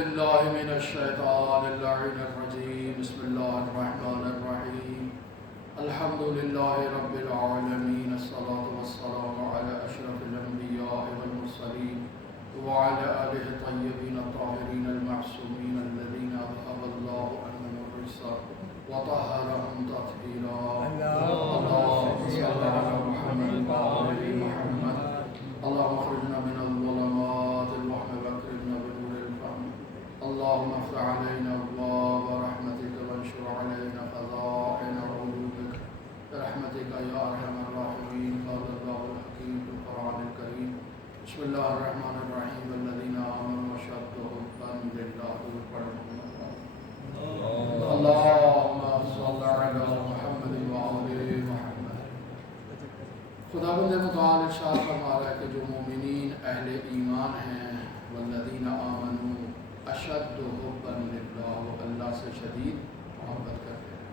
باللہ من الشیطان اللعین الرجیم بسم اللہ الرحمن الرحیم الحمد للہ رب العالمین الصلاة والسلام علی اشرف الانبیاء والمرسلین وعلی آلہ الطیبین الطاہرین المعصومین الذین اذهب اللہ عنہم الرجس وطہرهم تطہیرا اللہم صل علی محمد وعلی محمد اللہم اخرجنا من الظلمات الوهم واکرمنا بنور الفهم اللهم افتح علينا ابواب رحمتك وانشر علينا خزائن علومك برحمتك يا ارحم الراحمين. قال الله الحكيم في القرآن الكريم بسم الله الرحمن الرحيم الذين آمنوا اشد حبا لله اللهم صل على محمد وعلى محمد. خداوند متعال ارشاد فرما رہا ہے کہ جو مومنین اہل ایمان ہیں والذین آمنوا اشد حبا للہ، وہ اللہ سے شدید محبت کرتے ہیں.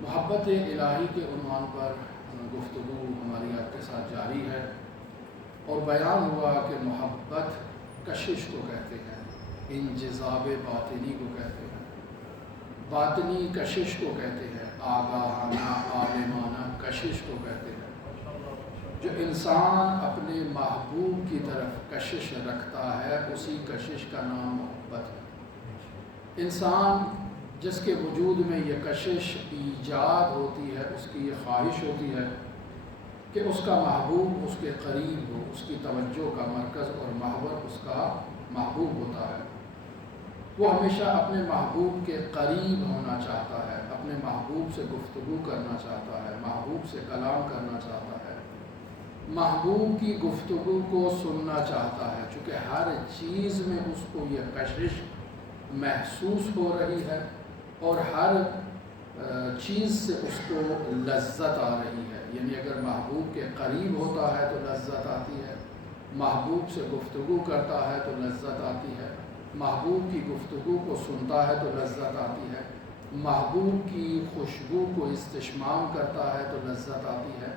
محبت الہی کے عنوان پر گفتگو ہماری آپ کے ساتھ جاری ہے اور بیان ہوا کہ محبت کشش کو کہتے ہیں، انجذاب باطنی کو کہتے ہیں، باطنی کشش کو کہتے ہیں، آگاہانہ عالمانہ کشش کو کہتے ہیں. جو انسان اپنے محبوب کی طرف کشش رکھتا ہے اسی کشش کا نام محبت ہے. انسان جس کے وجود میں یہ کشش ایجاد ہوتی ہے، اس کی یہ خواہش ہوتی ہے کہ اس کا محبوب اس کے قریب ہو، اس کی توجہ کا مرکز اور محور اس کا محبوب ہوتا ہے. وہ ہمیشہ اپنے محبوب کے قریب ہونا چاہتا ہے، اپنے محبوب سے گفتگو کرنا چاہتا ہے، محبوب سے کلام کرنا چاہتا ہے، محبوب کی گفتگو کو سننا چاہتا ہے. چونکہ ہر چیز میں اس کو یہ کشش محسوس ہو رہی ہے اور ہر چیز سے اس کو لذت آ رہی ہے. یعنی اگر محبوب کے قریب ہوتا ہے تو لذت آتی ہے، محبوب سے گفتگو کرتا ہے تو لذت آتی ہے، محبوب کی گفتگو کو سنتا ہے تو لذت آتی ہے، محبوب کی خوشبو کو استشمام کرتا ہے تو لذت آتی ہے،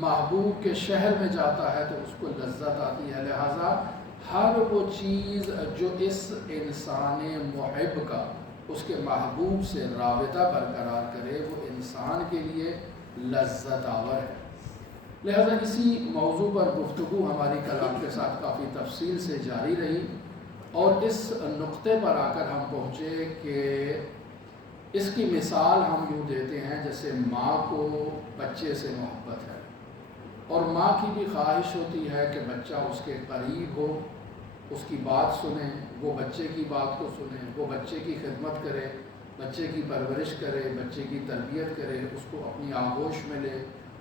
محبوب کے شہر میں جاتا ہے تو اس کو لذت آتی ہے. لہٰذا ہر وہ چیز جو اس انسان محب کا اس کے محبوب سے رابطہ برقرار کرے وہ انسان کے لیے لذت آور ہے. لہٰذا اسی موضوع پر گفتگو ہماری کلام کے ساتھ کافی تفصیل سے جاری رہی اور اس نقطے پر آ کر ہم پہنچے کہ اس کی مثال ہم یوں دیتے ہیں جیسے ماں کو بچے سے محبت ہے اور ماں کی بھی خواہش ہوتی ہے کہ بچہ اس کے قریب ہو، اس کی بات سنے، وہ بچے کی بات کو سنے، وہ بچے کی خدمت کرے، بچے کی پرورش کرے، بچے کی تربیت کرے، اس کو اپنی آغوش میں لے،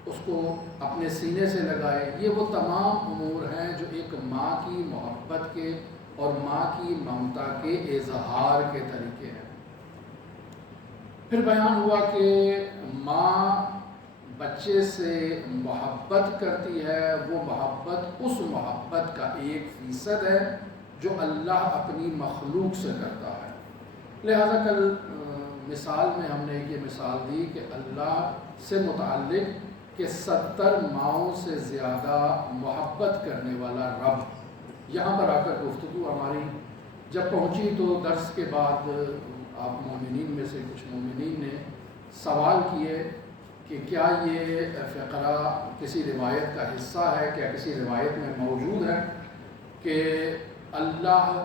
اس کو اپنے سینے سے لگائے. یہ وہ تمام امور ہیں جو ایک ماں کی محبت کے اور ماں کی ممتا کے اظہار کے طریقے ہیں. پھر بیان ہوا کہ ماں بچے سے محبت کرتی ہے، وہ محبت اس محبت کا 1% ہے جو اللہ اپنی مخلوق سے کرتا ہے. لہذا کل مثال میں ہم نے یہ مثال دی کہ اللہ سے متعلق کہ 70 ماؤں سے زیادہ محبت کرنے والا رب. یہاں پر آ کر گفتگو ہماری جب پہنچی تو درس کے بعد آپ مومنین میں سے کچھ مومنین نے سوال کیے کہ کیا یہ فقرہ کسی روایت کا حصہ ہے، کیا کسی روایت میں موجود ہے کہ اللہ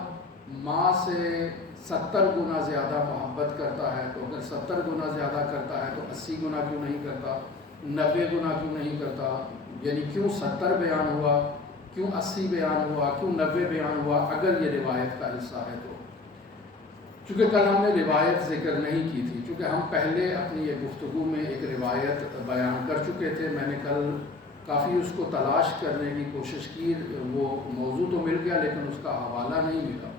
ماں سے 70 گنا زیادہ محبت کرتا ہے؟ تو اگر 70 گنا زیادہ کرتا ہے تو 80 گنا کیوں نہیں کرتا، 90 گنا کیوں نہیں کرتا؟ یعنی کیوں 70 بیان ہوا، کیوں 80 بیان ہوا، کیوں 90 بیان ہوا اگر یہ روایت کا حصہ ہے تو؟ چونکہ کل ہم نے روایت ذکر نہیں کی تھی، چونکہ ہم پہلے اپنی یہ گفتگو میں ایک روایت بیان کر چکے تھے. میں نے کل کافی اس کو تلاش کرنے کی کوشش کی، وہ موضوع تو مل گیا لیکن اس کا حوالہ نہیں ملا.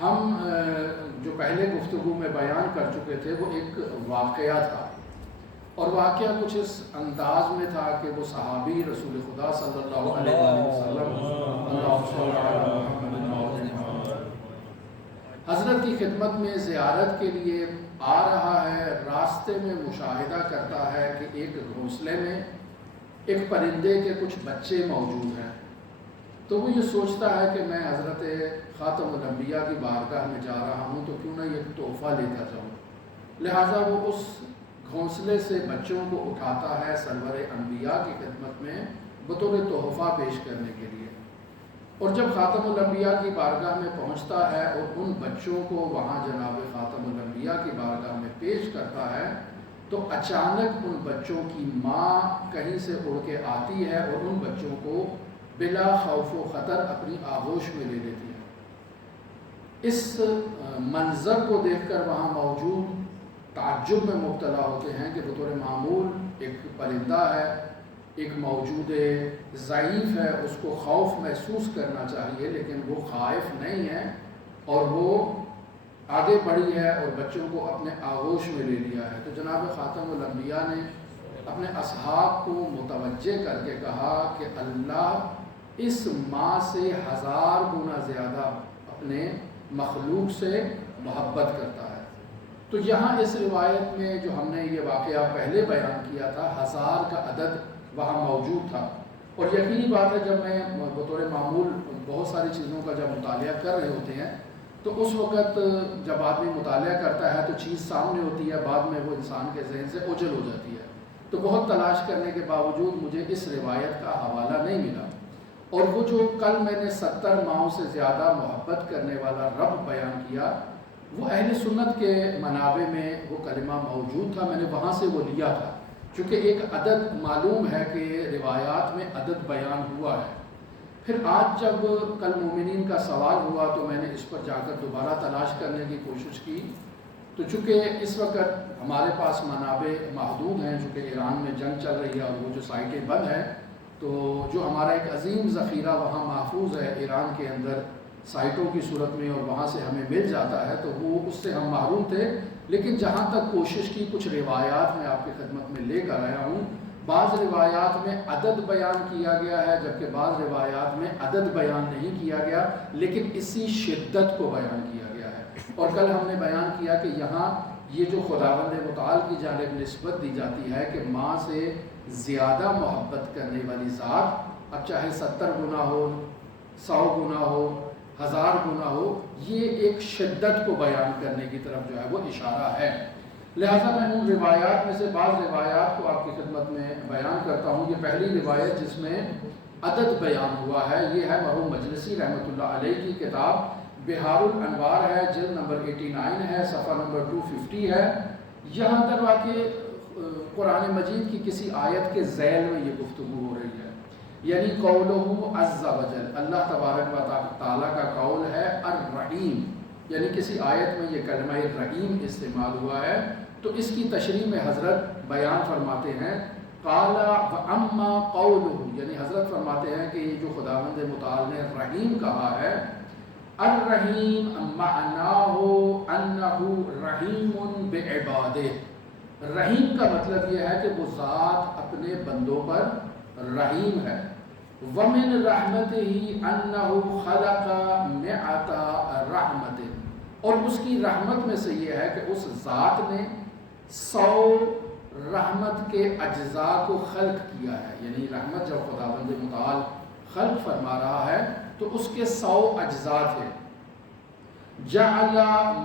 ہم جو پہلے گفتگو میں بیان کر چکے تھے وہ ایک واقعہ تھا اور واقعہ کچھ اس انداز میں تھا کہ وہ صحابی رسول خدا صلی اللہ علیہ وسلم حضرت کی خدمت میں زیارت کے لیے آ رہا ہے. راستے میں مشاہدہ کرتا ہے کہ ایک گھونسلے میں ایک پرندے کے کچھ بچے موجود ہیں. تو وہ یہ سوچتا ہے کہ میں حضرت خاتم الانبیاء کی بارگاہ میں جا رہا ہوں تو کیوں نہ یہ تحفہ لیتا جاؤں، لہٰذا وہ اس گھونسلے سے بچوں کو اٹھاتا ہے سرور انبیاء کی خدمت میں بطور تحفہ پیش کرنے کے لیے۔ اور جب خاتم الانبیاء کی بارگاہ میں پہنچتا ہے اور ان بچوں کو وہاں جناب خاتم الانبیاء کی بارگاہ میں پیش کرتا ہے تو اچانک ان بچوں کی ماں کہیں سے اڑ کے آتی ہے اور ان بچوں کو بلا خوف و خطر اپنی آغوش میں لے لیتی ہے۔ اس منظر کو دیکھ کر وہاں موجود تعجب میں مبتلا ہوتے ہیں کہ بطور معمول ایک پرندہ ہے، ایک موجود ضعیف ہے، اس کو خوف محسوس کرنا چاہیے لیکن وہ خائف نہیں ہے اور وہ آگے بڑھی ہے اور بچوں کو اپنے آغوش میں لے لیا ہے۔ تو جناب خاتم الانبیاء نے اپنے اصحاب کو متوجہ کر کے کہا کہ اللہ اس ماں سے 1000 گنا زیادہ اپنے مخلوق سے محبت کرتا ہے۔ تو یہاں اس روایت میں جو ہم نے یہ واقعہ پہلے بیان کیا تھا 1000 کا عدد وہاں موجود تھا، اور یقینی بات ہے جب میں بطور معمول بہت ساری چیزوں کا جب مطالعہ کر رہے ہوتے ہیں تو اس وقت جب آدمی مطالعہ کرتا ہے تو چیز سامنے ہوتی ہے، بعد میں وہ انسان کے ذہن سے اوجھل ہو جاتی ہے، تو بہت تلاش کرنے کے باوجود مجھے اس روایت کا حوالہ نہیں ملا، اور وہ جو کل میں نے 70 ماؤں سے زیادہ محبت کرنے والا رب بیان کیا وہ اہل سنت کے منابع میں وہ کلمہ موجود تھا، میں نے وہاں سے وہ لیا تھا، چونکہ ایک عدد معلوم ہے کہ روایات میں عدد بیان ہوا ہے۔ پھر آج جب کل مومنین کا سوال ہوا تو میں نے اس پر جا کر دوبارہ تلاش کرنے کی کوشش کی، تو چونکہ اس وقت ہمارے پاس منابع محدود ہیں، چونکہ ایران میں جنگ چل رہی ہے اور وہ جو سائٹیں بند ہیں، تو جو ہمارا ایک عظیم ذخیرہ وہاں محفوظ ہے ایران کے اندر سائٹوں کی صورت میں اور وہاں سے ہمیں مل جاتا ہے، تو وہ اس سے ہم محروم تھے، لیکن جہاں تک کوشش کی کچھ روایات میں آپ کی خدمت میں لے کر آیا ہوں۔ بعض روایات میں عدد بیان کیا گیا ہے جبکہ بعض روایات میں عدد بیان نہیں کیا گیا لیکن اسی شدت کو بیان کیا گیا ہے، اور کل ہم نے بیان کیا کہ یہاں یہ جو خداوند متعال کی جانب نسبت دی جاتی ہے کہ ماں سے زیادہ محبت کرنے والی ذات، اب چاہے 70 گنا ہو، 100 گنا ہو، 1000 گنا ہو، یہ ایک شدت کو بیان کرنے کی طرف جو ہے وہ اشارہ ہے۔ لہٰذا میں ان روایات میں سے بعض روایات کو آپ کی خدمت میں بیان کرتا ہوں۔ یہ پہلی روایت جس میں عدد بیان ہوا ہے یہ ہے مرحوم مجلسی رحمۃ اللہ علیہ کی کتاب بہار الانوار ہے، جلد نمبر 89 ہے، صفحہ نمبر 250 ہے۔ یہاں در واقع قرآن مجید کی کسی آیت کے ذیل میں یہ گفتگو ہو رہی ہے، یعنی قولہ عز وجل، اللہ تبارک و تعالیٰ کا قول ہے الرحیم، یعنی کسی آیت میں یہ کلمہ رحیم استعمال ہوا ہے، تو اس کی تشریح میں حضرت بیان فرماتے ہیں قال واما قولہ، یعنی حضرت فرماتے ہیں کہ یہ جو خداوند متعال نے رحیم کہا ہے، الرحیم معناہ انہ رحیم بعبادہ، رحیم کا مطلب یہ ہے کہ وہ ذات اپنے بندوں پر رحیم ہے، ومن رحمتہ انہ خلق مئۃ رحمت، اور اس کی رحمت میں سے یہ ہے کہ اس ذات نے 100 رحمت کے اجزاء کو خلق کیا ہے، یعنی رحمت جب خداوند متعال خلق فرما رہا ہے تو اس کے 100 اجزاء تھے، جعل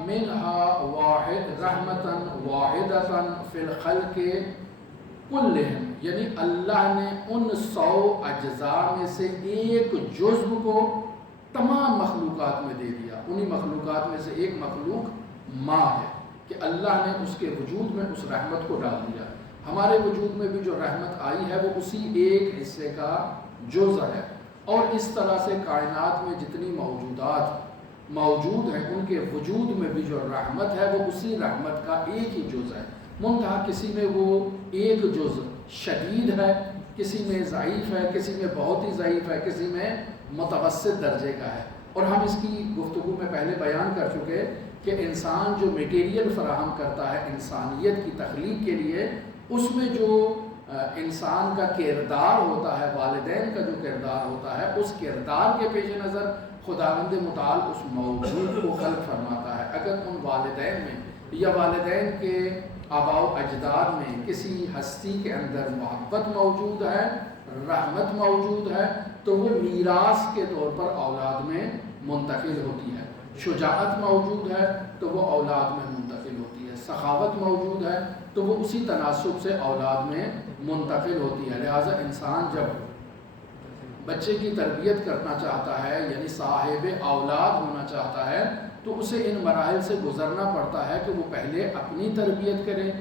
منها واحد رحمتا واحدتا فی الخلق کلہم، یعنی اللہ نے ان 100 اجزاء میں سے ایک جزو کو تمام مخلوقات میں دے دیا، انہی مخلوقات میں سے ایک مخلوق ماں ہے کہ اللہ نے اس کے وجود میں اس رحمت کو ڈال دیا۔ ہمارے وجود میں بھی جو رحمت آئی ہے وہ اسی ایک حصے کا جزء ہے، اور اس طرح سے کائنات میں جتنی موجودات موجود ہیں ان کے وجود میں بھی جو رحمت ہے وہ اسی رحمت کا ایک ہی جزء ہے، منتہا کسی میں وہ ایک جزء شدید ہے، کسی میں ضعیف ہے، کسی میں بہت ہی ضعیف ہے، کسی میں متوسط درجے کا ہے۔ اور ہم اس کی گفتگو میں پہلے بیان کر چکے کہ انسان جو میٹیریل فراہم کرتا ہے انسانیت کی تخلیق کے لیے، اس میں جو انسان کا کردار ہوتا ہے، والدین کا جو کردار ہوتا ہے، اس کردار کے پیش نظر خداوند متعال اس موجود کو خلق فرماتا ہے۔ اگر ان والدین میں یا والدین کے آباء و اجداد میں کسی ہستی کے اندر محبت موجود ہے، رحمت موجود ہے، تو وہ میراث کے طور پر اولاد میں منتقل ہوتی ہے. شجاعت موجود ہے تو وہ اولاد میں منتقل ہوتی ہے. سخاوت موجود ہے تو وہ اسی تناسب سے اولاد میں منتقل ہوتی ہے. لہٰذا انسان جب بچے کی تربیت کرنا چاہتا ہے، یعنی صاحب اولاد ہونا چاہتا ہے، تو اسے ان مراحل سے گزرنا پڑتا ہے کہ وہ پہلے اپنی تربیت کرے.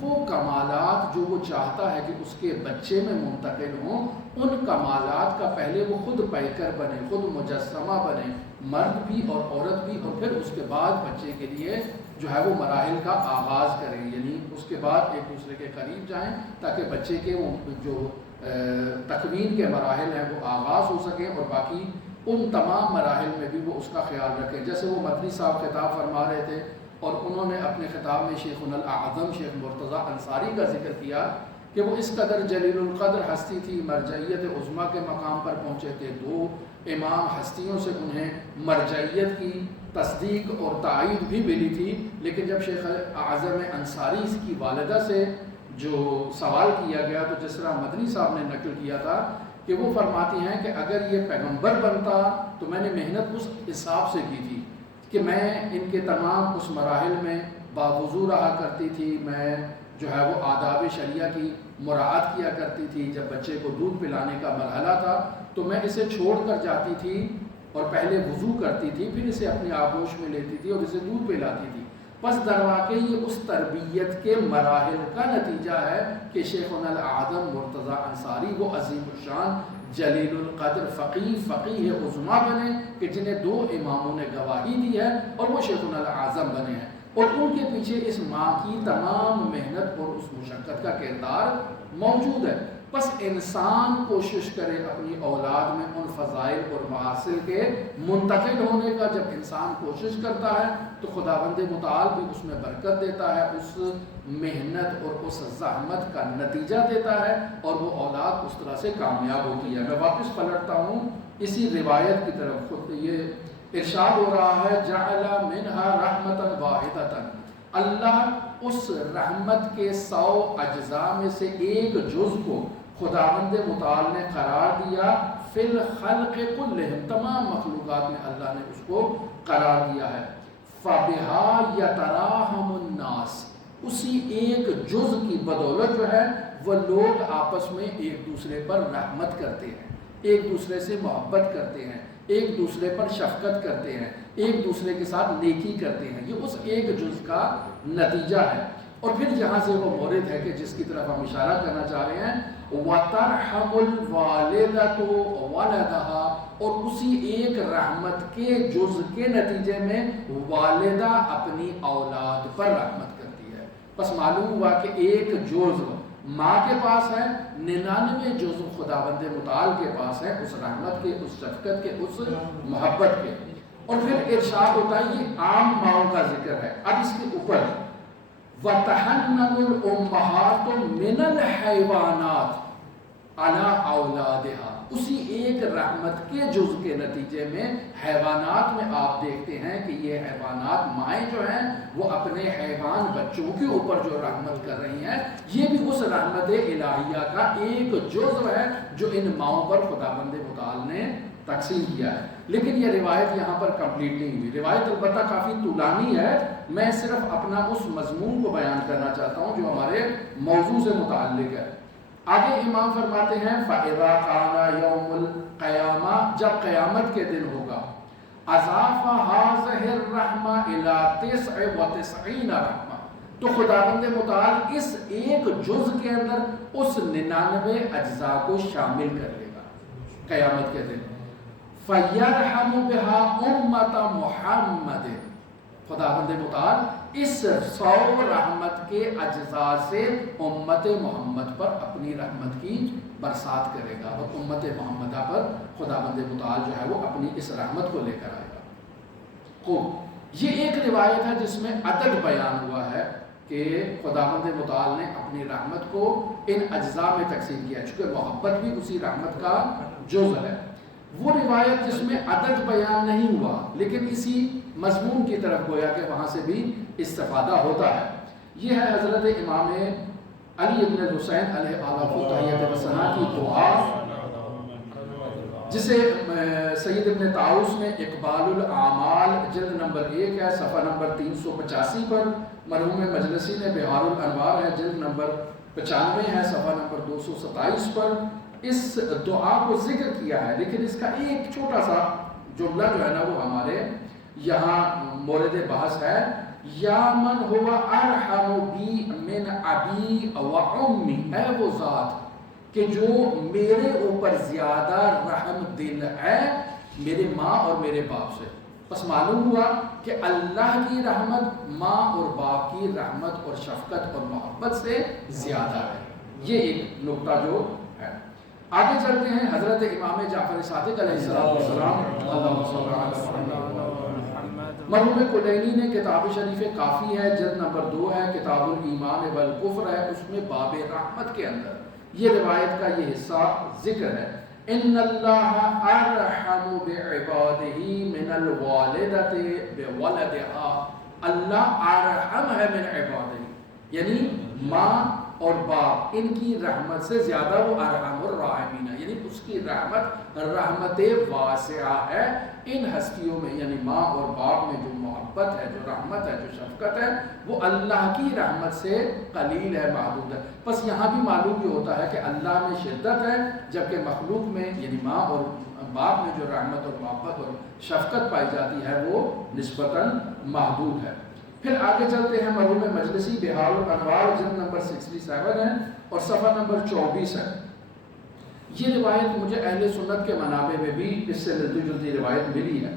وہ کمالات جو وہ چاہتا ہے کہ اس کے بچے میں منتقل ہوں، ان کمالات کا پہلے وہ خود پیکر بنے، خود مجسمہ بنے، مرد بھی اور عورت بھی، اور پھر اس کے بعد بچے کے لیے جو ہے وہ مراحل کا آغاز کریں. یعنی اس کے بعد ایک دوسرے کے قریب جائیں تاکہ بچے کے جو تکوین کے مراحل ہیں وہ آغاز ہو سکیں، اور باقی ان تمام مراحل میں بھی وہ اس کا خیال رکھیں. جیسے وہ مدنی صاحب خطاب فرما رہے تھے اور انہوں نے اپنے خطاب میں شیخنا الاعظم شیخ مرتضیٰ انصاری کا ذکر کیا کہ وہ اس قدر جلیل القدر ہستی تھی، مرجعیت عظمیٰ کے مقام پر پہنچے تھے. 2 امام ہستیوں سے انہیں مرجعیت کی تصدیق اور تائید بھی ملی تھی. لیکن جب شیخ اعظم انصاری اس کی والدہ سے جو سوال کیا گیا تو جس طرح مدنی صاحب نے نقل کیا تھا کہ وہ فرماتی ہیں کہ اگر یہ پیغمبر بنتا تو میں نے محنت اس حساب سے کی تھی کہ میں ان کے تمام اس مراحل میں باوضو رہا کرتی تھی، میں جو ہے وہ آداب شریعہ کی مراعات کیا کرتی تھی. جب بچے کو دودھ پلانے کا مرحلہ تھا تو میں اسے چھوڑ کر جاتی تھی اور پہلے وضو کرتی تھی، پھر اسے اپنی آغوش میں لیتی تھی اور اسے دودھ پلاتی تھی. بس درواقع یہ اس تربیت کے مراحل کا نتیجہ ہے کہ شیخنا الاعظم مرتضیٰ انصاری وہ عظیم الشان جلیل القدر فقیہ عظمیٰ بنے کہ جنہیں 2 اماموں نے گواہی دی ہے اور وہ شیخنا الاعظم بنے ہیں. اور ان کے پیچھے اس ماں کی تمام محنت اور اس مشقت کا کردار موجود ہے. بس انسان کوشش کرے اپنی اولاد میں ان فضائل اور محاسن کے منتقل ہونے کا. جب انسان کوشش کرتا ہے تو خداوند متعال بھی اس میں برکت دیتا ہے، اس محنت اور اس زحمت کا نتیجہ دیتا ہے اور وہ اولاد اس طرح سے کامیاب ہوتی ہے. میں واپس پلٹتا ہوں اسی روایت کی طرف. خود یہ ارشاد ہو رہا ہے جعل منها رحمتا واحدتا، اللہ اس رحمت کے 100 اجزاء میں سے ایک جز کو خداوند متعال نے قرار دیا فی الخلق کلہم، تمام مخلوقات میں اللہ نے اس کو قرار دیا ہے. فَبِهَا يَتَرَاحَمُ النَّاسِ، اسی ایک جز کی بدولت جو ہے وہ لوگ آپس میں ایک دوسرے پر رحمت کرتے ہیں، ایک دوسرے سے محبت کرتے ہیں، ایک دوسرے پر شفقت کرتے ہیں، ایک دوسرے کے ساتھ نیکی کرتے ہیں. یہ اس ایک جز کا نتیجہ ہے. اور پھر یہاں سے وہ مورد ہے کہ جس کی طرف ہم اشارہ کرنا چاہ رہے ہیں وَتَرْحَمُ الْوَالِدَةُ وَلَدَهَا، اور اسی ایک رحمت کے جز کے نتیجے میں والدہ اپنی اولاد پر رحمت کرتی ہے. بس معلوم ہوا کہ ایک جز ماں کے پاس ہے، 99 جز خداوند متعال کے پاس ہے، اس رحمت کے، اس شفقت کے، اس محبت کے. اور پھر ارشاد ہوتا ہے یہ عام ماؤں کا ذکر ہے. اب اس کے اوپر وَتَحَنَّنُ الْأُمَّهَاتُ مِنَ الْحَيْوَانَاتِ عَلَىٰ أَوْلَادِهَا، اسی ایک رحمت کے جز کے نتیجے میں حیوانات میں آپ دیکھتے ہیں کہ یہ حیوانات مائیں جو ہیں وہ اپنے حیوان بچوں کے اوپر جو رحمت کر رہی ہیں، یہ بھی اس رحمت الہیہ کا ایک جز ہے جو ان ماؤں پر خداوند متعال نے تقسیم کیا ہے. لیکن یہ روایت یہاں پر کمپلیٹ نہیں ہوئی. روایت البتہ کافی طولانی ہے، میں صرف اپنا اس مضمون کو بیان کرنا چاہتا ہوں جو ہمارے موضوع سے متعلق ہے. آگے امام فرماتے ہیں فَإِذَا كَانَ يَوْمُ الْقِيَامَةِ، جب قیامت کے دن ہوگا، أَضَافَ هَٰذِهِ الرَّحْمَةَ إِلَىٰ 99 رحمہ، تو خداوند متعال اس ایک جز کے اندر اس 99 اجزاء کو شامل کر لے گا قیامت کے دن. فَيَرْحَمُ بِهَا أُمَّةَ مُحَمَّدٍ، خداوند متعال اس 100 رحمت کے اجزاء سے امت محمد پر اپنی رحمت کی برسات کرے گا، اور امت محمدہ پر خداوند متعال جو ہے وہ اپنی اس رحمت کو لے کر آئے گا. خوب، یہ ایک روایت ہے جس میں عدد بیان ہوا ہے کہ خداوند متعال نے اپنی رحمت کو ان اجزاء میں تقسیم کیا، چونکہ محبت بھی اسی رحمت کا جز ہے. وہ روایت جس میں عدد بیان نہیں ہوا لیکن اسی مضمون کی طرف گویا کہ وہاں سے بھی استفادہ ہوتا ہے. یہ ہے حضرت امام علی ابن الحسین علیہ الصلوۃ والسلام کی دعا جسے سید ابن طاؤس نے اقبال الاعمال جلد نمبر 1 ہے صفحہ نمبر 385 پر، مرحوم مجلسی نے بہار الانوار ہے جلد نمبر 95 ہے صفحہ نمبر 227 پر اس دعا کو ذکر کیا ہے، لیکن اس کا ایک چھوٹا سا جملہ جو ہے نا وہ ہمارے یہاں مورد بحث ہے، یا من ہوا ارحم بی من ابی و امی، اے وہ ذات کہ جو میرے اوپر زیادہ رحم دل ہے میرے ماں اور میرے باپ سے۔ پس معلوم ہوا کہ اللہ کی رحمت ماں اور باپ کی رحمت اور شفقت اور محبت سے زیادہ ہے، یہ ایک نقطہ جو ہے۔ آگے چلتے ہیں، حضرت امام جعفر صادق علیہ السلام مرحوم کلینی نے کتاب شریف کافی ہے جلد نمبر 2 ہے، کتاب الایمان والکفر ہے، اس میں باب رحمت کے اندر یہ روایت کا یہ حصہ ذکر ہے، ان اللہ ارحم بعبادہ من الوالدۃ بولدها، اللہ ارحم ہے من عبادہ، یعنی ماں اور باپ ان کی رحمت سے زیادہ وہ ارحم الراحمین ہے، یعنی اس کی رحمت واسعہ ہے ان ہستیوں میں، یعنی ماں اور باپ میں جو محبت ہے، جو رحمت ہے، جو شفقت ہے، وہ اللہ کی رحمت سے قلیل ہے، محدود ہے۔ بس یہاں بھی معلوم یہ ہوتا ہے کہ اللہ میں شدت ہے، جبکہ مخلوق میں یعنی ماں اور باپ میں جو رحمت اور محبت اور شفقت پائی جاتی ہے وہ نسبتاً محدود ہے۔ پھر آگے چلتے ہیں، مرحوم مجلسی بہار الانوار جلد نمبر 67 ہے اور صفحہ نمبر 24 ہے۔ یہ روایت مجھے اہل سنت کے منابع میں بھی اس سے ملتی جلتی روایت ملی ہے۔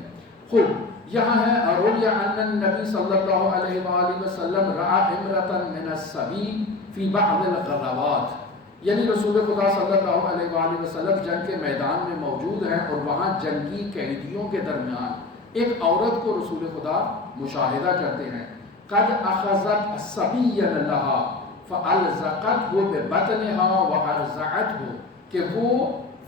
خوب یہاں ہے، روی ان النبی صلی اللہ علیہ وآلہ وسلم رأى امرأة من السبی فی بعض الغزوات، یعنی رسول خدا صلی اللہ علیہ وآلہ وسلم جنگ کے میدان میں موجود ہیں اور وہاں جنگی قیدیوں کے درمیان ایک عورت کو رسول خدا مشاہدہ کرتے ہیں، قد اخذت صبیا لها فالزقته ببطنها وارضعته، کہ وہ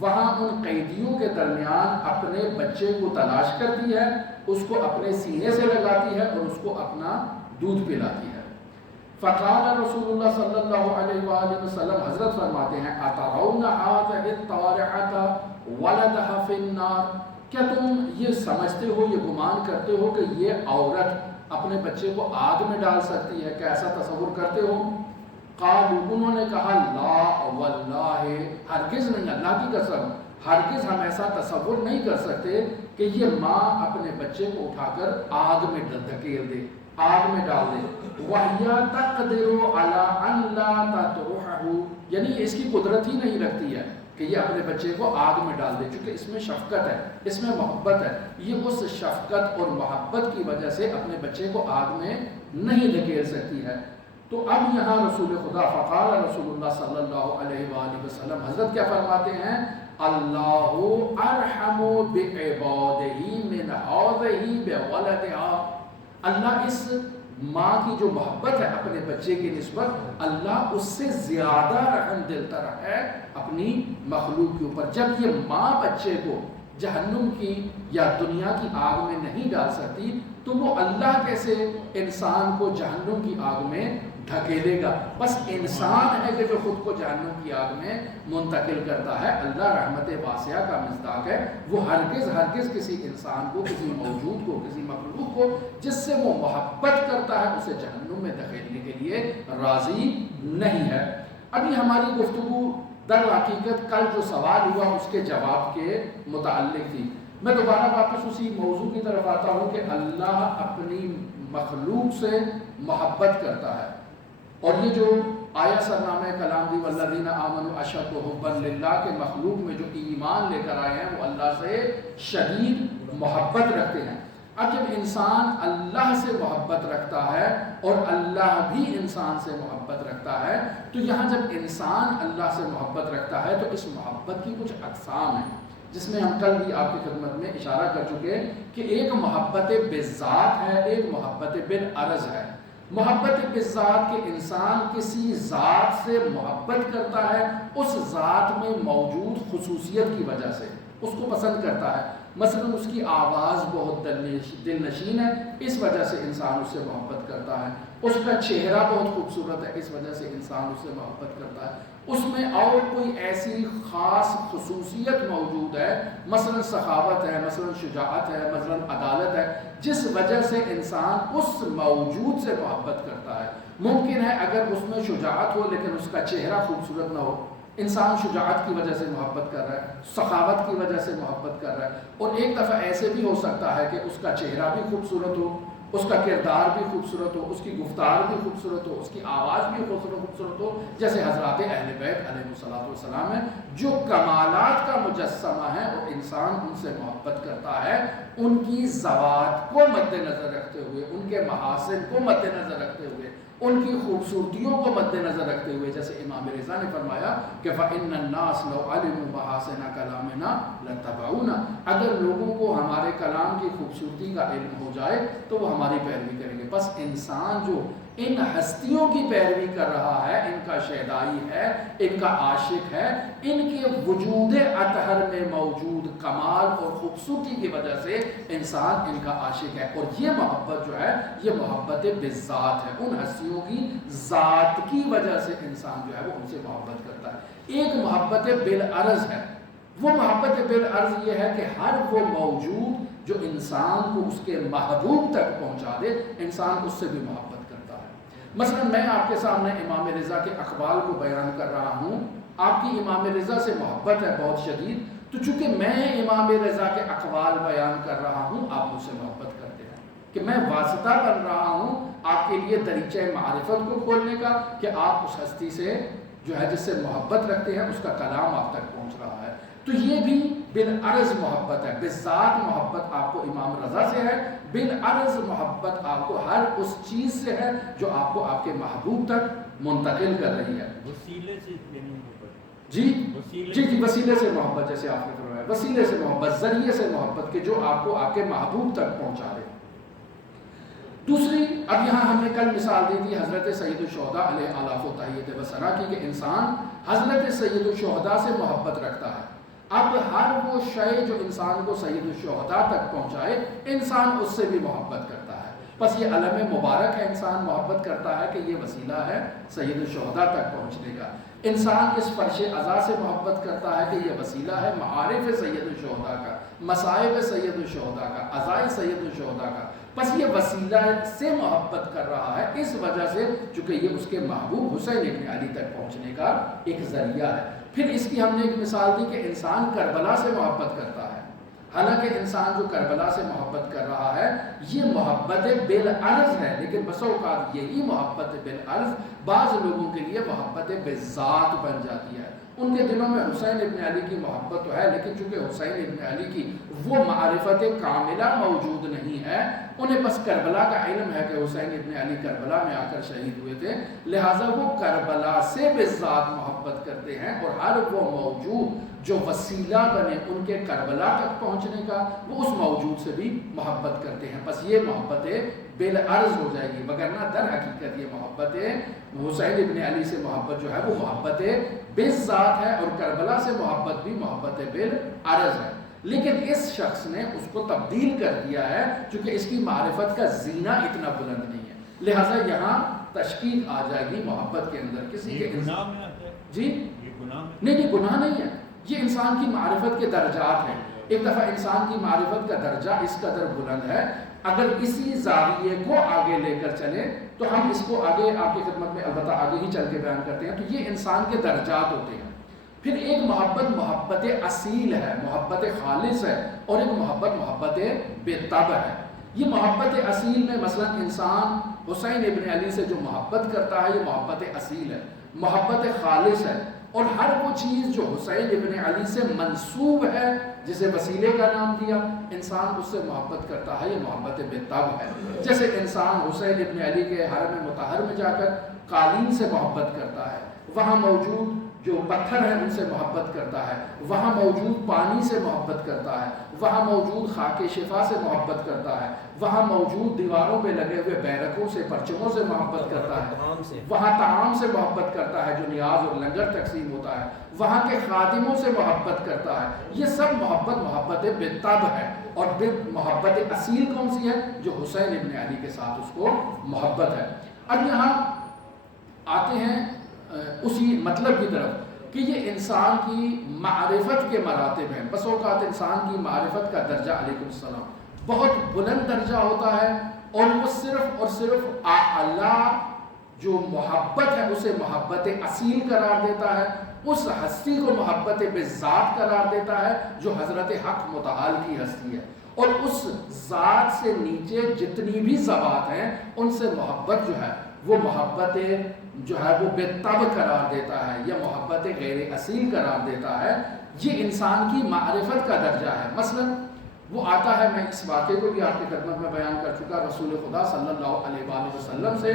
وہاں ان قیدیوں کے درمیان اپنے بچے کو تلاش کرتی ہے، اس کو اپنے سینے سے لگاتی ہے اور اس کو اپنا دودھ پلاتی ہے۔ فقال رسول اللہ صلی اللہ علیہ وآلہ وسلم، حضرت فرماتے ہیں، اترون هذه الطارعة ولدها في النار، کیا تم یہ سمجھتے ہو، یہ گمان کرتے ہو کہ یہ عورت اپنے بچے کو آگ میں ڈال سکتی ہے؟ کیا ایسا تصور کرتے ہو؟ قالوا، انہوں نے کہا، لا واللہ، ہرگز نہیں، اللہ کی قسم ہرگز ہم ایسا تصور نہیں کر سکتے کہ یہ ماں اپنے بچے کو اٹھا کر آگ میں دھکیل دے، آگ میں ڈال دے۔ وَهِيَ تَقْدِرُ عَلَىٰ أَنْ لَا تَطْرُحَهُ، یعنی اس کی قدرت ہی نہیں رکھتی ہے کہ یہ اپنے بچے کو آگ میں ڈال دے، چونکہ اس میں شفقت ہے، اس میں محبت ہے، یہ اس شفقت اور محبت کی وجہ سے اپنے بچے کو آگ میں نہیں دھکیل سکتی ہے۔ تو اب یہاں رسول خدا، فقال رسول اللہ صلی اللہ علیہ وآلہ وسلم، حضرت کیا فرماتے ہیں؟ اللہ ارحم بعبادہ من هذه بولدها، اللہ اس ماں کی جو محبت ہے اپنے بچے کی نسبت، اللہ اس سے زیادہ رحم دل تر ہے اپنی مخلوق کے اوپر۔ جب یہ ماں بچے کو جہنم کی یا دنیا کی آگ میں نہیں ڈال سکتی تو وہ اللہ کیسے انسان کو جہنم کی آگ میں دھکیلے گا؟ بس انسان ہے کہ جو خود کو جہنم کی آگ میں منتقل کرتا ہے۔ اللہ رحمت واسعہ کا مصداق ہے، وہ ہرگز کسی انسان کو، کسی موجود کو، کسی مخلوق کو جس سے وہ محبت کرتا ہے اسے جہنم میں دھکیلنے کے لیے راضی نہیں ہے۔ ابھی ہماری گفتگو در حقیقت کل جو سوال ہوا اس کے جواب کے متعلق تھی۔ میں دوبارہ واپس اسی موضوع کی طرف آتا ہوں کہ اللہ اپنی مخلوق سے محبت کرتا ہے، اور یہ جو آیا سرنامہ کلام دی والذین آمنوا اشد حبا للہ کے مخلوق میں جو ایمان لے کر آئے ہیں وہ اللہ سے شدید محبت رکھتے ہیں۔ اب جب انسان اللہ سے محبت رکھتا ہے اور اللہ بھی انسان سے محبت رکھتا ہے، تو یہاں جب انسان اللہ سے محبت رکھتا ہے تو اس محبت کی کچھ اقسام ہیں، جس میں ہم کل بھی آپ کی خدمت میں اشارہ کر چکے کہ ایک محبت بالذات ہے، ایک محبت بالعرض ہے۔ محبت بالذات کہ انسان کسی ذات سے محبت کرتا ہے، اس ذات میں موجود خصوصیت کی وجہ سے اس کو پسند کرتا ہے، مثلا اس کی آواز بہت دل نشین ہے، اس وجہ سے انسان اس سے محبت کرتا ہے، اس کا چہرہ بہت خوبصورت ہے، اس وجہ سے انسان اس سے محبت کرتا ہے، اس میں اور کوئی ایسی خاص خصوصیت موجود ہے، مثلا سخاوت ہے، مثلا شجاعت ہے، مثلا عدالت ہے، جس وجہ سے انسان اس موجود سے محبت کرتا ہے۔ ممکن ہے اگر اس میں شجاعت ہو لیکن اس کا چہرہ خوبصورت نہ ہو، انسان شجاعت کی وجہ سے محبت کر رہا ہے، سخاوت کی وجہ سے محبت کر رہا ہے، اور ایک دفعہ ایسے بھی ہو سکتا ہے کہ اس کا چہرہ بھی خوبصورت ہو، اس کا کردار بھی خوبصورت ہو، اس کی گفتار بھی خوبصورت ہو، اس کی آواز بھی خوبصورت ہو، جیسے حضرات اہل بیت علیہ السلام ہیں جو کمالات کا مجسمہ ہے، اور انسان ان سے محبت کرتا ہے ان کی ذوات کو مد نظر رکھتے ہوئے، ان کے محاسن کو مد نظر رکھتے ہوئے، ان کی خوبصورتیوں کو مد نظر رکھتے ہوئے، جیسے امام رضا نے فرمایا کہ فَإِنَّ النَّاسَ لَوْ عَلِمُوا مَحَاسِنَ كَلَامِنَا لَاتَّبَعُونَا، اگر لوگوں کو ہمارے کلام کی خوبصورتی کا علم ہو جائے تو وہ ہماری پیروی کریں گے۔ بس انسان جو ان ہستیوں کی پیروی کر رہا ہے، ان کا شیدائی ہے، ان کا عاشق ہے، ان کے وجود اطہر میں موجود کمال اور خوبصورتی کی وجہ سے انسان ان کا عاشق ہے، اور یہ محبت جو ہے یہ محبت بالذات ہے، ان ہستیوں کی ذات کی وجہ سے انسان جو ہے وہ ان سے محبت کرتا ہے۔ ایک محبت بالعرض ہے، وہ محبت بالعرض یہ ہے کہ ہر وہ موجود جو انسان کو اس کے محبوب تک پہنچا دے، انسان اس سے بھی محبت کرتا ہے۔ مثلا میں آپ کے سامنے امام رضا کے اقوال کو بیان کر رہا ہوں، آپ کی امام رضا سے محبت ہے بہت شدید، تو چونکہ میں امام رضا کے اقوال بیان کر رہا ہوں آپ مجھ سے محبت کرتے ہیں، کہ میں واسطہ بن رہا ہوں آپ کے لیے دریچہ معرفت کو کھولنے کا، کہ آپ اس ہستی سے جو ہے جس سے محبت رکھتے ہیں اس کا کلام آپ تک پہنچ رہا ہے۔ تو یہ بھی بالعرض محبت ہے، بالذات محبت آپ کو امام رضا سے ہے، بالعرض محبت آپ کو ہر اس چیز سے ہے جو آپ کو آپ کے محبوب تک منتقل کر رہی ہے۔ وسیلے سے جی وسیلے سے محبت، جیسے آپ نے فرمایا وسیلے سے محبت، ذریعے سے محبت کہ جو آپ کو آپ کے محبوب تک پہنچا دے۔ دوسری، اب یہاں ہم نے کل مثال دی تھی حضرت سید الشہداء علیہ آلاف و تحیت و ثنا کی، کہ انسان حضرت سید الشہداء سے محبت رکھتا ہے۔ اب ہر وہ شے جو انسان کو سید الشہداء تک پہنچائے انسان اس سے بھی محبت کرتا ہے۔ بس یہ علم مبارک ہے، انسان محبت کرتا ہے کہ یہ وسیلہ ہے سید الشہداء تک پہنچنے کا۔ انسان اس فرش عزا سے محبت کرتا ہے کہ یہ وسیلہ ہے معارف سید الشہداء کا، مصائب سید الشہداء کا، عزائے سید الشہداء کا۔ بس یہ وسیلہ سے محبت کر رہا ہے اس وجہ سے چونکہ یہ اس کے محبوب حسین ابن علی تک پہنچنے کا ایک ذریعہ ہے۔ پھر اس کی ہم نے ایک مثال دی کہ انسان کربلا سے محبت کرتا ہے، حالانکہ انسان جو کربلا سے محبت کر رہا ہے یہ محبت بالعرض ہے، لیکن بس اوقات یہی محبت بالعرض بعض لوگوں کے لیے محبت بالذات بن جاتی ہے۔ ان کے دلوں میں حسین ابن علی کی محبت تو ہے، لیکن چونکہ حسین ابن علی کی وہ معرفت کاملہ موجود نہیں ہے، انہیں بس کربلا کا علم ہے کہ حسین ابن علی کربلا میں آ کر شہید ہوئے تھے، لہٰذا وہ کربلا سے بالذات محبت کرتے ہیں، اور ہر وہ موجود جو وسیلہ بنے ان کے کربلا تک پہنچنے کا وہ اس موجود سے بھی محبت کرتے ہیں۔ بس یہ محبت بالعرض ہو جائے گی، وگرنہ در حقیقت یہ محبت حسین ابن علی سے محبت جو ہے وہ محبت بالذات ہے، اور کربلا سے محبت بھی محبت بالعرض ہے۔ لیکن اس شخص نے اس کو تبدیل کر دیا ہے چونکہ اس کی معرفت کا زینہ اتنا بلند نہیں ہے، لہٰذا یہاں تشکیل آ جائے گی محبت کے اندر کسی کے گناہ میں آتا ہے۔ جی یہ گناہ نہیں، گناہ نہیں ہے، یہ انسان کی معرفت کے درجات ہیں۔ ایک دفعہ انسان کی معرفت کا درجہ اس قدر بلند ہے، اگر اسی زاویے کو آگے لے کر چلیں تو ہم اس کو آگے آپ کی خدمت میں البتہ آگے ہی چل کے بیان کرتے ہیں، تو یہ انسان کے درجات ہوتے ہیں۔ پھر ایک محبت اصیل ہے، محبت خالص ہے، اور ایک محبت بے طبع ہے۔ یہ محبت اصیل میں مثلا انسان حسین ابن علی سے جو محبت کرتا ہے یہ محبت اصیل ہے، محبت خالص ہے، اور ہر وہ چیز جو حسین ابن علی سے منسوب ہے جسے وسیلے کا نام دیا انسان اس سے محبت کرتا ہے، یہ محبت بے طبع ہے۔ جیسے انسان حسین ابن علی کے حرم مطہر میں جا کر قالین سے محبت کرتا ہے، وہاں موجود جو پتھر ہیں ان سے محبت کرتا ہے، وہاں موجود پانی سے محبت کرتا ہے، وہاں موجود خاک شفا سے محبت کرتا ہے، وہاں موجود دیواروں پہ لگے ہوئے بیرکوں سے، پرچموں سے محبت کرتا ہے، وہاں طعام سے محبت کرتا ہے جو نیاز اور لنگر تقسیم ہوتا ہے، وہاں کے خادموں سے محبت کرتا ہے۔ یہ سب محبت بالطبع ہے۔ اور محبت اصیل کون سی ہے؟ جو حسین ابن علی کے ساتھ اس کو محبت ہے۔ اب یہاں آتے ہیں اسی مطلب کی طرف کہ یہ انسان کی معرفت کے مراتب ہیں۔ بس اوقات انسان کی معرفت کا درجہ علیکم السلام بہت بلند درجہ ہوتا ہے، اور وہ صرف اور صرف اعلیٰ جو محبت ہے اسے محبت اصیل قرار دیتا ہے، اس ہستی کو محبت بذات قرار دیتا ہے جو حضرت حق متعال کی ہستی ہے، اور اس ذات سے نیچے جتنی بھی ذوات ہیں ان سے محبت جو ہے وہ محبت جو ہے وہ بالطبع قرار دیتا ہے یا محبت غیر اصیل قرار دیتا ہے۔ یہ انسان کی معرفت کا درجہ ہے۔ مثلا وہ آتا ہے، میں اس واقعے کو بھی آپ کی خدمت میں بیان کر چکا، رسول خدا صلی اللہ علیہ وآلہ وسلم سے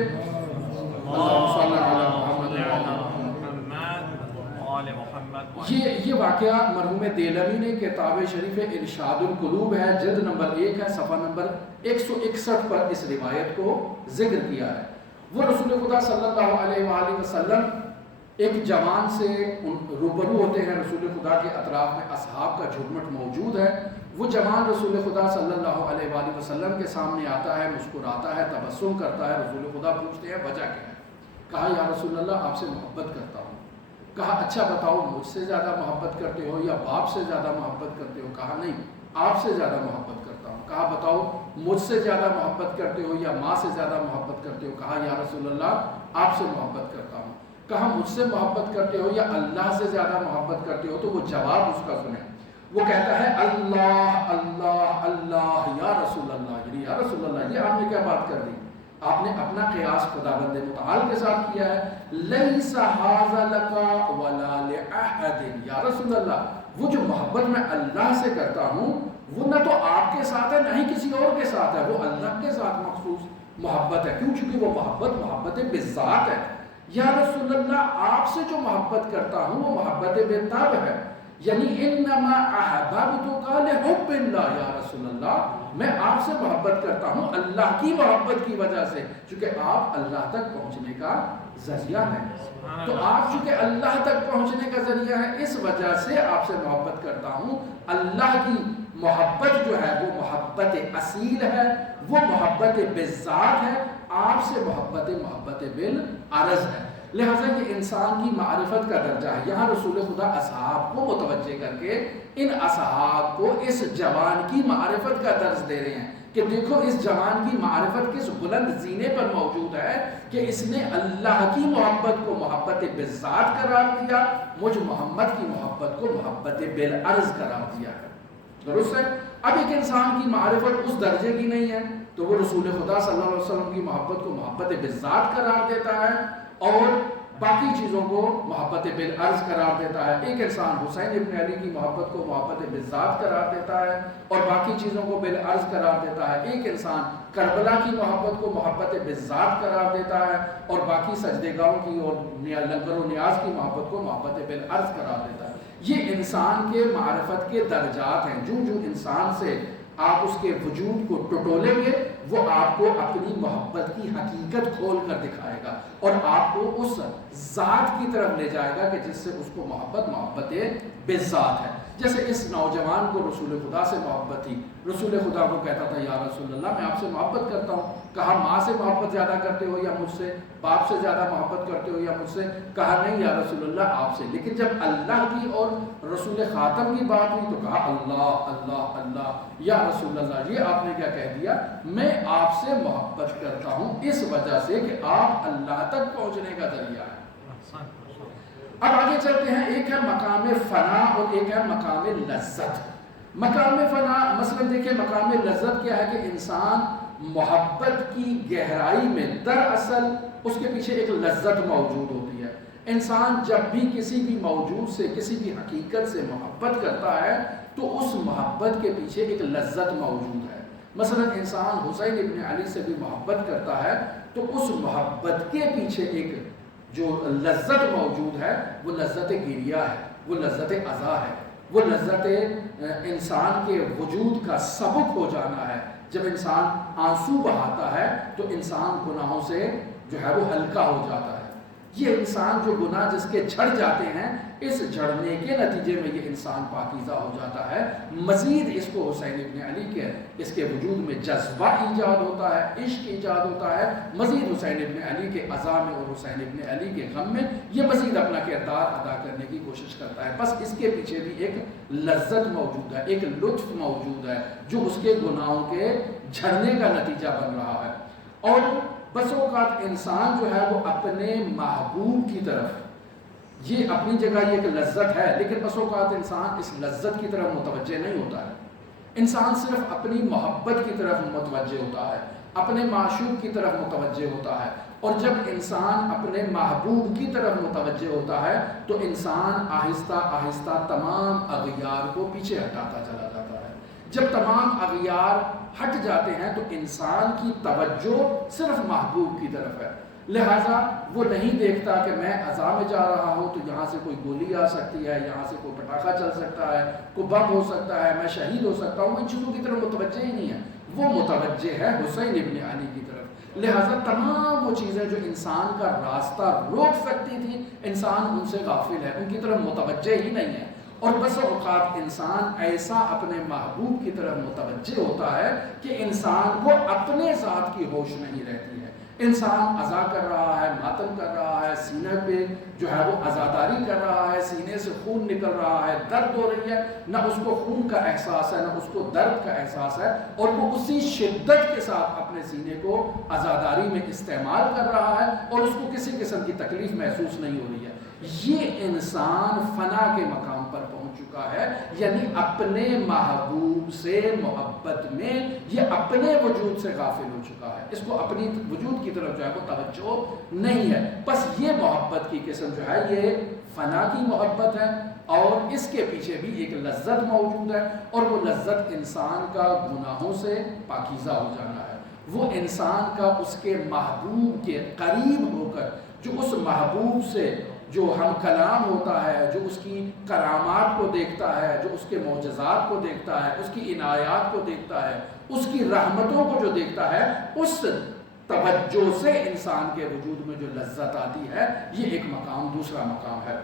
یہ واقعہ مرحوم دیلمی نے کتاب شریف ارشاد القلوب ہے، جلد نمبر 1 ہے، صفحہ نمبر 161 پر اس روایت کو ذکر کیا ہے۔ وہ رسول خدا صلی اللہ علیہ وآلہ وسلم ایک جوان سے روبرو ہوتے ہیں، رسول خدا کے اطراف میں اصحاب کا جھرمٹ موجود ہے۔ وہ جوان رسول خدا صلی اللہ علیہ وآلہ وسلم کے سامنے آتا ہے، مسکراتا ہے، تبسم کرتا ہے۔ رسول خدا پوچھتے ہیں وجہ کیا ہے؟ کہا یا رسول اللہ آپ سے محبت کرتا ہوں۔ کہا اچھا بتاؤ مجھ سے زیادہ محبت کرتے ہو یا باپ سے زیادہ محبت کرتے ہو؟ کہا نہیں، آپ سے زیادہ محبت کرتا ہوں۔ کہا بتاؤ مجھ سے زیادہ محبت کرتے ہو یا ماں سے زیادہ محبت کرتے ہو؟ کہا یا رسول اللہ آپ سے محبت کرتا ہوں۔ کہا مجھ سے محبت کرتے ہو یا اللہ سے زیادہ محبت کرتے ہو؟ تو وہ جواب اس کا سنیں، وہ کہتا ہے اللہ اللہ اللہ یا رسول اللہ، یعنی یا رسول اللہ یہ آپ نے کیا بات کر دی؟ آپ نے اپنا قیاس خداوند متعال کے ساتھ کیا ہے۔ لیس ھذا لک ولا لأحد، یا رسول اللہ وہ جو محبت میں اللہ سے کرتا ہوں وہ نہ تو آپ کے ساتھ ہے نہ ہی کسی اور کے ساتھ ہے، وہ اللہ کے ساتھ مخصوص محبت ہے، کیوں؟ چونکہ وہ محبت بذات ہے۔ یا رسول اللہ آپ سے جو محبت کرتا ہوں وہ محبت بالطبع ہے، یعنی انما احببتک لحب اللہ، یا رسول اللہ میں آپ سے محبت کرتا ہوں اللہ کی محبت کی وجہ سے، چونکہ آپ اللہ تک پہنچنے کا ذریعہ ہیں۔ تو آپ چونکہ اللہ تک پہنچنے کا ذریعہ ہے اس وجہ سے آپ سے محبت کرتا ہوں۔ اللہ کی محبت جو ہے وہ محبت اصیل ہے، وہ محبت بذات ہے، آپ سے محبت بالعرض ہے۔ لہٰذا یہ انسان کی معرفت کا درجہ ہے۔ یہاں رسول خدا اصحاب کو متوجہ کر کے ان اصحاب کو اس جوان کی معرفت کا درس دے رہے ہیں کہ دیکھو اس جوان کی معرفت کس بلند زینے پر موجود ہے کہ اس نے اللہ کی محبت کو محبت بذات قرار دیا، مجھ محمد کی محبت کو محبت بالعرض قرار دیا ہے۔ درست ہے؟ اب ایک انسان کی معرفت اس درجے کی نہیں ہے تو وہ رسول خدا صلی اللہ علیہ وسلم کی محبت کو محبت بذات قرار دیتا ہے اور باقی چیزوں کو محبت بالعرض قرار دیتا ہے۔ ایک انسان حسین ابن علی کی محبت کو محبت بذات قرار دیتا ہے اور باقی چیزوں کو بالعرض قرار دیتا ہے۔ ایک انسان کربلا کی محبت کو محبت بذات قرار دیتا ہے اور باقی سجدگاہوں کی اور لنگر و نیاز کی محبت کو محبت بالعرض قرار دیتا ہے۔ یہ انسان کے معرفت کے درجات ہیں۔ جو انسان سے آپ اس کے وجود کو ٹٹولیں گے وہ آپ کو اپنی محبت کی حقیقت کھول کر دکھائے گا اور آپ کو اس ذات کی طرف لے جائے گا کہ جس سے اس کو محبت بذات ہے۔ جیسے اس نوجوان کو رسول خدا سے محبت تھی، رسول خدا کو کہتا تھا یا رسول اللہ میں آپ سے محبت کرتا ہوں۔ کہا ماں سے محبت زیادہ کرتے ہو یا مجھ سے؟ باپ سے زیادہ محبت کرتے ہو یا مجھ سے؟ کہا نہیں یا رسول اللہ آپ سے۔ لیکن جب اللہ کی اور رسول خاتم کی بات ہوئی تو کہا اللہ اللہ اللہ یا رسول اللہ یہ آپ نے کیا کہہ دیا؟ میں آپ سے محبت کرتا ہوں اس وجہ سے کہ آپ اللہ تک پہنچنے کا ذریعہ ہے۔ اب آگے چلتے ہیں، ایک ہے مقام فنا اور ایک ہے مقام لذت۔ مقام فنا مثلا دیکھیں مقام لذت کیا ہے کہ انسان محبت کی گہرائی میں دراصل اس کے پیچھے ایک لذت موجود ہوتی ہے۔ انسان جب بھی کسی بھی موجود سے کسی بھی حقیقت سے محبت کرتا ہے تو اس محبت کے پیچھے ایک لذت موجود ہے۔ مثلا انسان حسین ابن علی سے بھی محبت کرتا ہے تو اس محبت کے پیچھے ایک جو لذت موجود ہے وہ لذت گریہ ہے، وہ لذت عزا ہے، وہ لذت انسان کے وجود کا سبق ہو جانا ہے۔ جب انسان آنسو بہاتا ہے تو انسان گناہوں سے جو ہے وہ ہلکا ہو جاتا ہے۔ یہ انسان جو گناہ جس کے جھڑ جاتے ہیں، اس جھڑنے کے نتیجے میں یہ انسان پاکیزہ ہو جاتا ہے۔ مزید اس کو حسین ابن علی کے اس کے وجود میں جذبہ ایجاد ہوتا ہے، عشق ایجاد ہوتا ہے، مزید حسین ابن علی کے عزا میں اور حسین ابن علی کے غم میں یہ مزید اپنا کردار ادا کرنے کی کوشش کرتا ہے۔ بس اس کے پیچھے بھی ایک لذت موجود ہے، ایک لطف موجود ہے جو اس کے گناہوں کے جھڑنے کا نتیجہ بن رہا ہے۔ اور بس اوقات انسان جو ہے وہ اپنے محبوب کی طرف، یہ اپنی جگہ یہ ایک لذت ہے، لیکن بس اوقات انسان اس لذت کی طرف متوجہ نہیں ہوتا ہے۔ انسان صرف اپنی محبت کی طرف متوجہ ہوتا ہے، اپنے معشوق کی طرف متوجہ ہوتا ہے۔ اور جب انسان اپنے محبوب کی طرف متوجہ ہوتا ہے تو انسان آہستہ آہستہ تمام اغیار کو پیچھے ہٹاتا چلا جاتا ہے۔ جب تمام اغیار ہٹ جاتے ہیں تو انسان کی توجہ صرف محبوب کی طرف ہے، لہٰذا وہ نہیں دیکھتا کہ میں عزا میں جا رہا ہوں تو یہاں سے کوئی گولی آ سکتی ہے، یہاں سے کوئی پٹاخہ چل سکتا ہے، کوئی بم ہو سکتا ہے، میں شہید ہو سکتا ہوں۔ ان چیزوں کی طرف متوجہ ہی نہیں ہے، وہ متوجہ ہے حسین ابن علی کی طرف۔ لہٰذا تمام وہ چیزیں جو انسان کا راستہ روک سکتی تھی، انسان ان سے غافل ہے، ان کی طرف متوجہ ہی نہیں ہے۔ اور بس اوقات انسان ایسا اپنے محبوب کی طرف متوجہ ہوتا ہے کہ انسان کو اپنے ذات کی ہوش نہیں رہتی ہے۔ انسان عزا کر رہا ہے، ماتم کر رہا ہے، سینے پہ جو ہے وہ عزاداری کر رہا ہے، سینے سے خون نکل رہا ہے، درد ہو رہی ہے، نہ اس کو خون کا احساس ہے، نہ اس کو درد کا احساس ہے، اور وہ اسی شدت کے ساتھ اپنے سینے کو عزاداری میں استعمال کر رہا ہے اور اس کو کسی قسم کی تکلیف محسوس نہیں ہو رہی ہے۔ یہ انسان فنا کے مقام پر پہنچ چکا ہے، یعنی اپنے محبوب سے محبت میں یہ اپنے وجود سے غافل ہو چکا ہے، اس کو اپنی وجود کی طرف جو ہے وہ توجہ نہیں ہے۔ بس یہ محبت کی قسم جو ہے یہ فنا کی محبت ہے، اور اس کے پیچھے بھی ایک لذت موجود ہے، اور وہ لذت انسان کا گناہوں سے پاکیزہ ہو جانا ہے۔ وہ انسان کا اس کے محبوب کے قریب ہو کر، جو اس محبوب سے جو ہم کلام ہوتا ہے، جو اس کی کرامات کو دیکھتا ہے، جو اس کے معجزات کو دیکھتا ہے، اس کی عنایات کو دیکھتا ہے، اس کی رحمتوں کو جو دیکھتا ہے، اس توجہ سے انسان کے وجود میں جو لذت آتی ہے، یہ ایک مقام دوسرا مقام ہے۔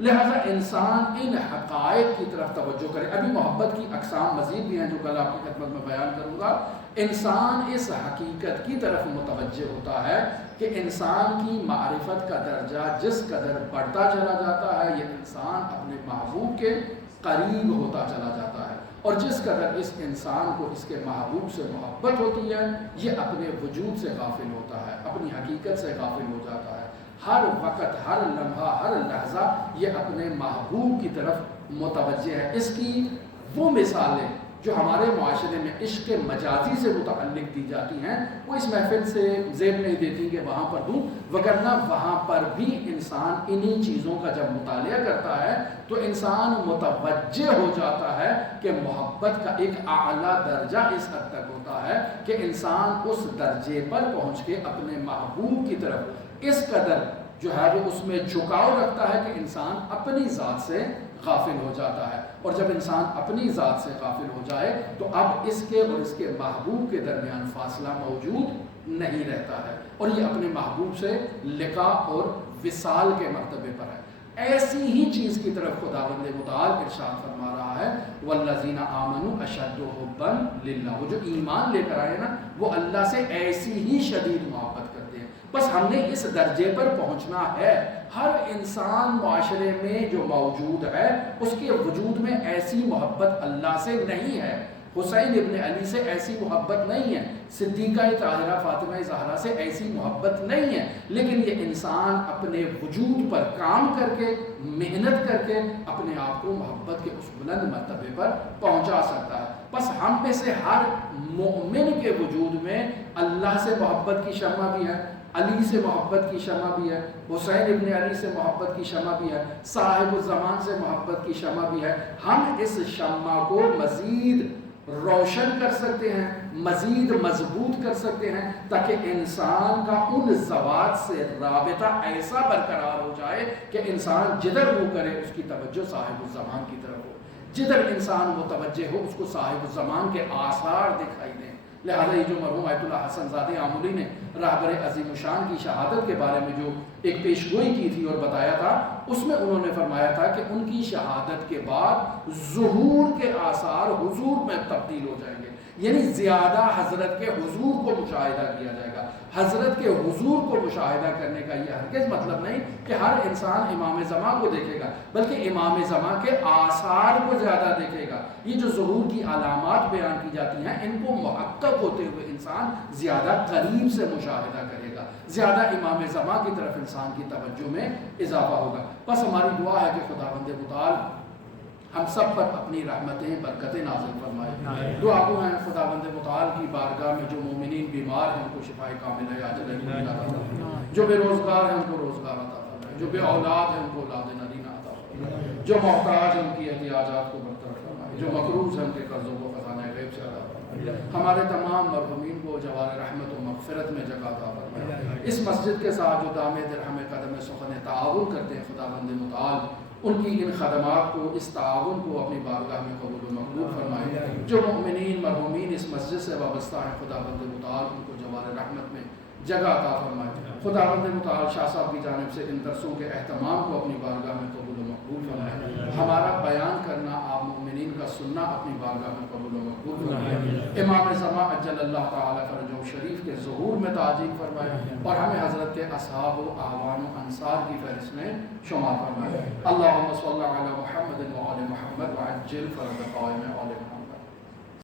لہذا انسان ان حقائق کی طرف توجہ کرے۔ ابھی محبت کی اقسام مزید بھی ہیں جو کل آپ کی خدمت میں بیان کروں گا۔ انسان اس حقیقت کی طرف متوجہ ہوتا ہے کہ انسان کی معرفت کا درجہ جس قدر بڑھتا چلا جاتا ہے، یہ انسان اپنے محبوب کے قریب ہوتا چلا جاتا ہے، اور جس قدر اس انسان کو اس کے محبوب سے محبت ہوتی ہے، یہ اپنے وجود سے غافل ہوتا ہے، اپنی حقیقت سے غافل ہو جاتا ہے۔ ہر وقت، ہر لمحہ، ہر لحظہ یہ اپنے محبوب کی طرف متوجہ ہے۔ اس کی وہ مثالیں جو ہمارے معاشرے میں عشق مجازی سے متعلق دی جاتی ہیں، وہ اس محفل سے زیب نہیں دیتی کہ وہاں پر دوں، وگرنہ وہاں پر بھی انسان انہی چیزوں کا جب مطالعہ کرتا ہے تو انسان متوجہ ہو جاتا ہے کہ محبت کا ایک اعلیٰ درجہ اس حد تک ہوتا ہے کہ انسان اس درجے پر پہنچ کے اپنے محبوب کی طرف اس قدر جو ہے وہ اس میں جھکاؤ رکھتا ہے کہ انسان اپنی ذات سے غافل ہو جاتا ہے۔ اور جب انسان اپنی ذات سے غافل ہو جائے تو اب اس کے اور اس کے محبوب کے درمیان فاصلہ موجود نہیں رہتا ہے، اور یہ اپنے محبوب سے لقاء اور وصال کے مرتبے پر ہے۔ ایسی ہی چیز کی طرف خداوند متعال ارشاد فرما رہا ہے، والذین آمنوا اشد حبا للہ، وہ جو ایمان لے کر آئے نا وہ اللہ سے ایسی ہی شدید محبت کرتے ہیں۔ بس ہم نے اس درجے پر پہنچنا ہے۔ ہر انسان معاشرے میں جو موجود ہے اس کے وجود میں ایسی محبت اللہ سے نہیں ہے، حسین ابن علی سے ایسی محبت نہیں ہے، صدیقہ طاہرہ فاطمہ زہرا سے ایسی محبت نہیں ہے، لیکن یہ انسان اپنے وجود پر کام کر کے، محنت کر کے اپنے آپ کو محبت کے اس بلند مرتبے پر پہنچا سکتا ہے۔ بس ہم میں سے ہر مومن کے وجود میں اللہ سے محبت کی شمع بھی ہے، علی سے محبت کی شمع بھی ہے، حسین ابن علی سے محبت کی شمع بھی ہے، صاحب الزمان سے محبت کی شمع بھی ہے۔ ہم اس شمع کو مزید روشن کر سکتے ہیں، مزید مضبوط کر سکتے ہیں، تاکہ انسان کا ان ذوات سے رابطہ ایسا برقرار ہو جائے کہ انسان جدھر منہ کرے اس کی توجہ صاحب الزمان کی طرف ہو، جدھر انسان متوجہ ہو اس کو صاحب الزمان کے آثار دکھائی دیں۔ لہذا یہ جو مرحوم آیت اللہ حسن زادی آمولی نے رہبر عظیم الشان کی شہادت کے بارے میں جو ایک پیشگوئی کی تھی اور بتایا تھا، اس میں انہوں نے فرمایا تھا کہ ان کی شہادت کے بعد ظہور کے آثار حضور میں تبدیل ہو جائیں گے، یعنی زیادہ حضرت کے حضور کو مشاہدہ کیا جائے گا۔ حضرت کے حضور کو مشاہدہ کرنے کا یہ ہرگز مطلب نہیں کہ ہر انسان امام زمان کو دیکھے گا، بلکہ امام زمان کے آثار کو زیادہ دیکھے گا۔ یہ جو ظہور کی علامات بیان کی جاتی ہیں، ان کو محقق ہوتے ہوئے انسان زیادہ قریب سے مشاہدہ کرے گا، زیادہ امام زمان کی طرف انسان کی توجہ میں اضافہ ہوگا۔ بس ہماری دعا ہے کہ خداوند متعال ہم سب پر اپنی رحمتیں برکتیں نازل فرمائے۔ دعا گو ہیں خداوند متعال کی بارگاہ میں جو مومنین بیمار ہیں ان کو شفائے کاملہ عاجلہ عطا فرمائے، جو بے روزگار ہیں ان کو روزگار عطا فرمائے، جو بے اولاد ہیں ان کو اولاد نرینہ عطا فرمائے، جو محتاج ہیں ان کی احتیاجات کو برطرف فرمائے، جو مقروض ہیں ان کے قرضوں کو خزانہ غیب سے عطا فرمائے، ہمارے تمام مرحومین کو جوار رحمت و مغفرت میں جگہ عطا فرمائے۔ اس مسجد کے ساتھ جو دامِ درہم قدم سخن تعاون کرتے ہیں خداوند متعال ان کی ان خدمات کو، اس تعاون کو اپنی بارگاہ میں قبول و مقبول فرمائے۔ جو مؤمنین مرحومین اس مسجد سے وابستہ ہیں خداوند متعال ان کو جوار رحمت میں جگہ عطا فرمائے۔ خداوند متعال شاہ صاحب کی جانب سے ان درسوں کے اہتمام کو اپنی بارگاہ میں قبول و مقبول فرمائے۔ ہمارا بیان کرنا، آپ مومنین کا سننا اپنی بارگاہ میں قبول و مقبول فرمائے۔ امام زمان اجل اللہ تعالی فرجہ شریف کے ظہور میں تعجیل فرمائے اور ہمیں حضرت کے اصحاب و اعوان و انصار کی فہرست میں شمار فرمائے۔ اللہم صلی علی محمد و آل محمد وعجل فرج قائم آل محمد۔